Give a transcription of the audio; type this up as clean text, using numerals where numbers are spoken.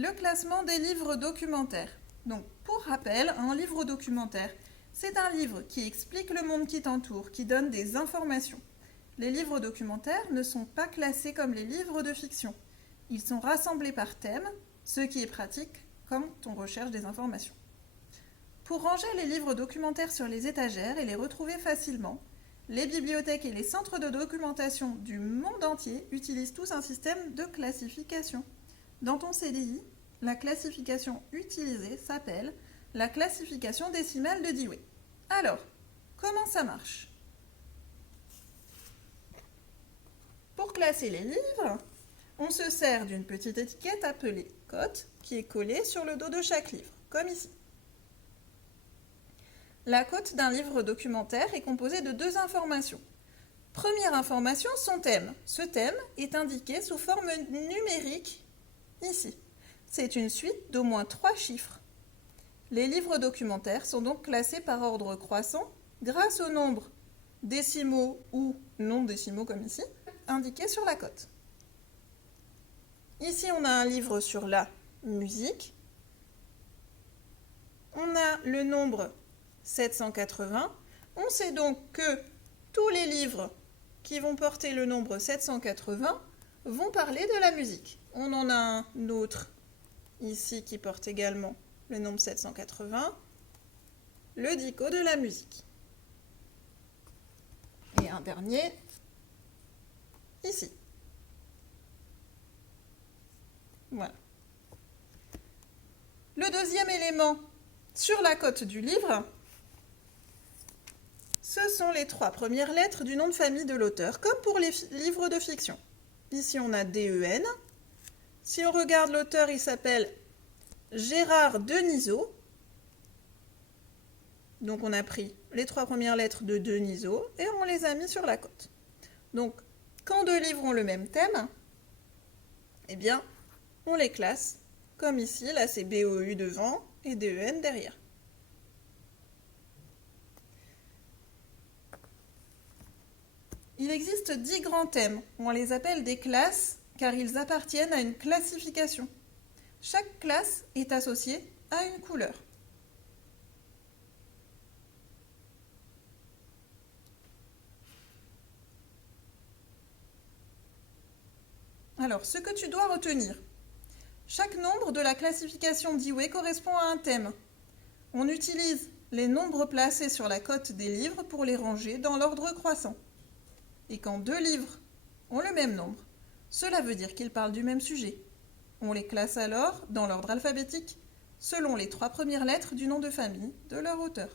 Le classement des livres documentaires. Donc, pour rappel, un livre documentaire, c'est un livre qui explique le monde qui t'entoure, qui donne des informations. Les livres documentaires ne sont pas classés comme les livres de fiction. Ils sont rassemblés par thème, ce qui est pratique quand on recherche des informations. Pour ranger les livres documentaires sur les étagères et les retrouver facilement, les bibliothèques et les centres de documentation du monde entier utilisent tous un système de classification. Dans ton CDI, la classification utilisée s'appelle la classification décimale de Dewey. Alors, comment ça marche? Pour classer les livres, on se sert d'une petite étiquette appelée cote qui est collée sur le dos de chaque livre, comme ici. La cote d'un livre documentaire est composée de deux informations. Première information, son thème. Ce thème est indiqué sous forme numérique ici. C'est une suite d'au moins 3 chiffres. Les livres documentaires sont donc classés par ordre croissant grâce aux nombres décimaux ou non décimaux comme ici, indiqués sur la cote. Ici, on a un livre sur la musique. On a le nombre 780. On sait donc que tous les livres qui vont porter le nombre 780 vont parler de la musique. On en a un autre ici qui porte également le nombre 780, le dico de la musique. Et un dernier ici. Voilà. Le deuxième élément sur la cote du livre, ce sont les 3 premières lettres du nom de famille de l'auteur, comme pour les livres de fiction. Ici, on a DEN. Si on regarde l'auteur, il s'appelle Gérard Denisot. Donc, on a pris les 3 premières lettres de Denisot et on les a mis sur la cote. Donc, quand 2 livres ont le même thème, eh bien, on les classe comme ici. Là, c'est BOU devant et DEN derrière. Il existe 10 grands thèmes. On les appelle des classes car ils appartiennent à une classification. Chaque classe est associée à une couleur. Alors, ce que tu dois retenir. Chaque nombre de la classification Dewey correspond à un thème. On utilise les nombres placés sur la cote des livres pour les ranger dans l'ordre croissant. Et quand 2 livres ont le même nombre, cela veut dire qu'ils parlent du même sujet. On les classe alors dans l'ordre alphabétique selon les 3 premières lettres du nom de famille de leur auteur.